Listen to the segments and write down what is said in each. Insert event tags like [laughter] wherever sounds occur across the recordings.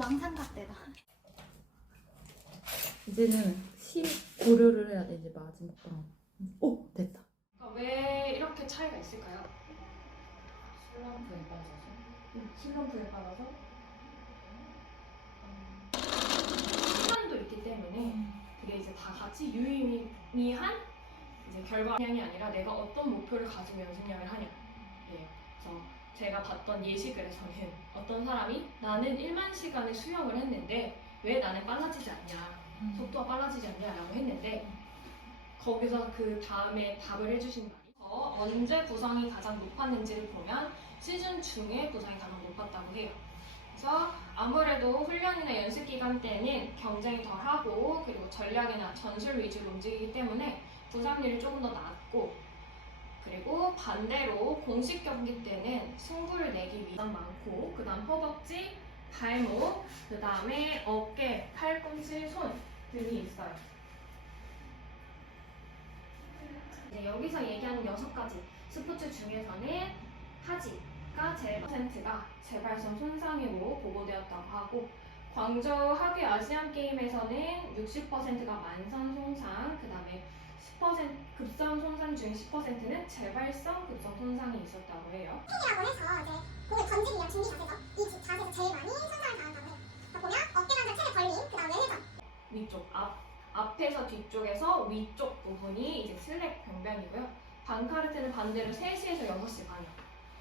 왕삼각대다. 이제는 시 고려를 해야 돼 이제 마지막 방. 오 됐다. 그러니까 왜 이렇게 차이가 있을까요? 슬럼프에 빠져서. 슬럼프에 따라서 시간도 있기 때문에 그게 이제 다 같이 유의미한 이제 결과량이 아니라 내가 어떤 목표를 가지고 연습량을 하냐. 예. 그래서 제가 봤던 예시글에서는 [laughs] 어떤 사람이 나는 1만 시간의 수영을 했는데 왜 나는 빨라지지 않냐. 속도가 빨라지지 않냐라고 했는데 거기서 그 다음에 답을 해주신 말이 어, 언제 부상이 가장 높았는지를 보면 시즌 중에 부상이 가장 높았다고 해요. 그래서 아무래도 훈련이나 연습 기간 때는 경쟁이 덜 하고 그리고 전략이나 전술 위주로 움직이기 때문에 부상률이 조금 더 낮고 그리고 반대로 공식 경기 때는 승부를 내기 위한 많고 그 다음 허벅지, 발목, 그 다음에 어깨, 팔꿈치, 손 등이 있어요. 네, 여기서 얘기하는 여섯 가지 스포츠 중에서는 하지가 제일 퍼센트가 재발성 손상으로 보고되었다고 하고 광저우 하계 아시안 게임에서는 60%가 만선 손상, 그 다음에 10% 급성 손상 중 10%는 재발성 급성 손상이 있었다고 해요. 킥이라고 해서 이제 공을 던지기 위한 준비 자세죠. 이 지- 자세에서 제일 많이 손상을 당한다고 해요. 보면 어깨랑 체를 벌림, 그 다음에 회전. 위쪽 앞 앞에서 뒤쪽에서 위쪽 부분이 이제 슬랙 병변이고요. 반카르트는 반대로 3시에서 6시 반이요.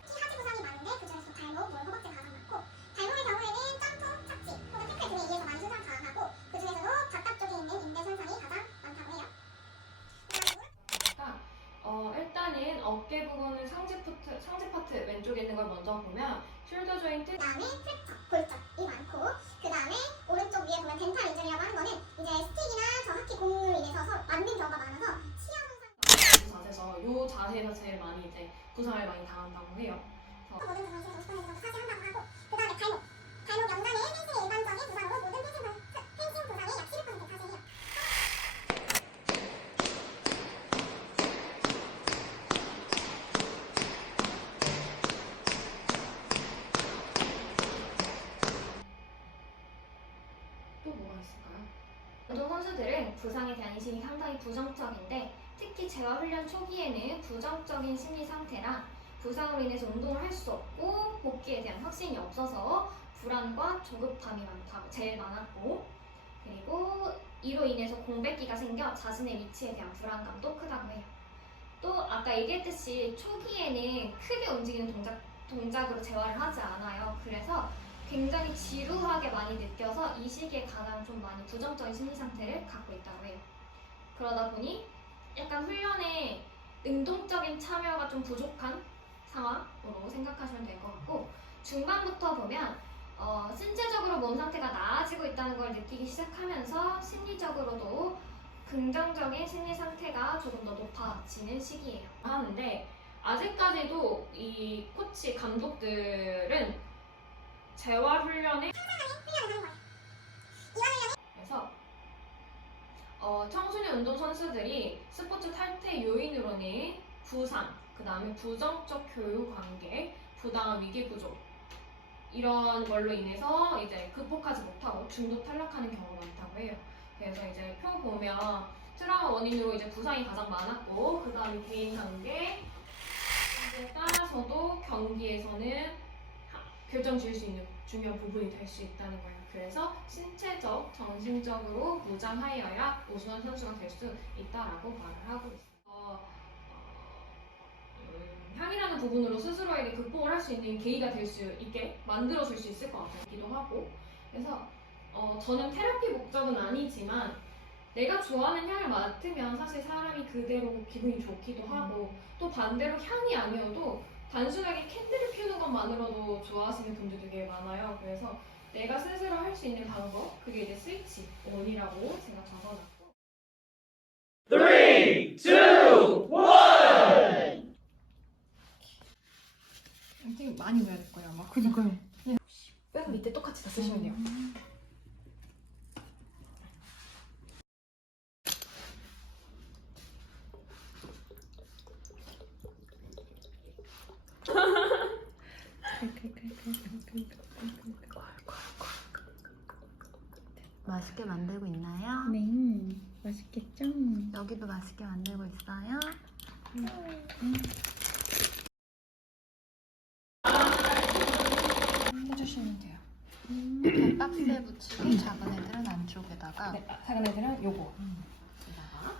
키 하지 부상이 많은데 그 중에서 발목, 물, 허벅지가 가장 많고 발목의 경우에는 점프, 착지, 혹은 태클 등에 의해서 많이 왼쪽에 있는 걸 먼저 보면 숄더 조인트 그 다음에 프랙처, 골절이 많고 그 다음에 오른쪽 위에 보면 덴탈 인절이라고 하는 거는 이제 스틱이나 저 하키 공으로 인해서 서로 맞는 경우가 많아서 치아 손상 자세에서 이 자세에서 제일 많이 이제 부상을 많이 당한다고 해요. 자세에서 50%가 사지한다고 하고 그 다음에 발목 발목 연관의 펜싱의 일반적인 부상으로 모든 펜싱, 부- 펜싱 부상의 약 11% 사세해요 또 뭐가 있을까요? 운동 선수들은 부상에 대한 인식이 상당히 부정적인데 특히 재활훈련 초기에는 부정적인 심리 상태라 부상으로 인해서 운동을 할 수 없고 복귀에 대한 확신이 없어서 불안과 조급함이 많다고 제일 많았고 그리고 이로 인해서 공백기가 생겨 자신의 위치에 대한 불안감도 크다고 해요. 또 아까 얘기했듯이 초기에는 크게 움직이는 동작, 동작으로 재활을 하지 않아요. 그래서 굉장히 지루하게 많이 느껴서 이 시기에 가장 좀 많이 부정적인 심리 상태를 갖고 있다고 해요. 그러다 보니 약간 훈련에 능동적인 참여가 좀 부족한 상황으로 생각하시면 될 것 같고 중반부터 보면 어, 신체적으로 몸 상태가 나아지고 있다는 걸 느끼기 시작하면서 심리적으로도 긍정적인 심리 상태가 조금 더 높아지는 시기예요. 하는데 아직까지도 이 코치 감독들은 재활 훈련에 그래서 어, 청소년 운동 선수들이 스포츠 탈퇴 요인으로는 부상, 그 다음에 부정적 교육 관계, 부당한 위기 구조 이런 걸로 인해서 이제 극복하지 못하고 중도 탈락하는 경우가 많다고 해요. 그래서 이제 표 보면 트라우마 원인으로 이제 부상이 가장 많았고 그 다음에 개인 관계 이제 따라서도 경기에서는 하- 결정 지을 수 있는 중요한 부분이 될 수 있다는 거예요. 그래서 신체적, 정신적으로 무장하여야 우수한 선수가 될 수 있다라고 말을 하고 있어요. 어, 음, 향이라는 부분으로 스스로에게 극복을 할 수 있는 계기가 될 수 있게 만들어줄 수 있을 것 같기도 하고 그래서 어, 저는 테라피 목적은 아니지만 내가 좋아하는 향을 맡으면 사실 사람이 그대로 기분이 좋기도 하고 또 반대로 향이 아니어도 단순하게 캔들을 피우는 것만으로도 좋아하시는 분들 되게 많아요. 그래서 내가 스스로 할 수 있는 방법 그게 이제 스위치 온이라고 제가 적어놨고 Three, two, one. 되게 많이 넣어야 될 거예요 아마 그니까요. 뼈 밑에 똑같이 다 쓰시면 돼요 맛있게 만들고 있나요? 네, 맛있겠죠? 여기도 맛있게 만들고 있어요? 해주시면 돼요. 음, 박스에 붙이고 작은 애들은 안쪽에다가 네, 작은 애들은 요거.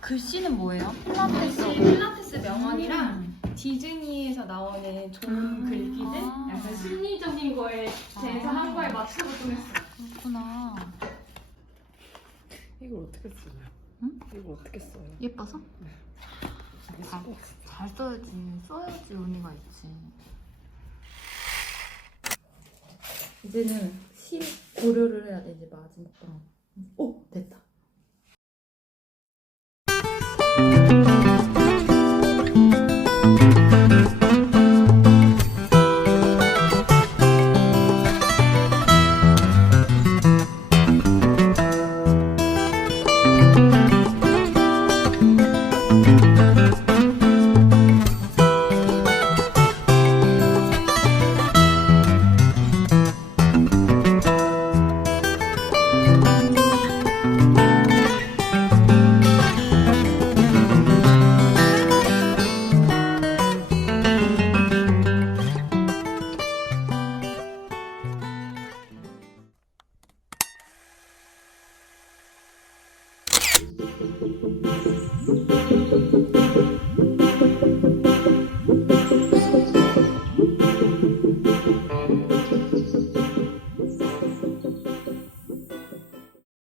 글씨는 뭐예요? 필라테스 필라테스 명언이랑 디즈니에서 나오는 좋은 음. 글귀들, 아. 약간 심리적인 거에 대해서 아. 한 거에 맞추고 좀 했어요. 그렇구나. 이걸 어떻게 써요? 응? 이걸 어떻게 써요? 예뻐서? 잘, 잘 써야지. 써야지 의미가 있지. 이제는 시 고려를 해야 돼 이제 마지막 방. 오 됐다.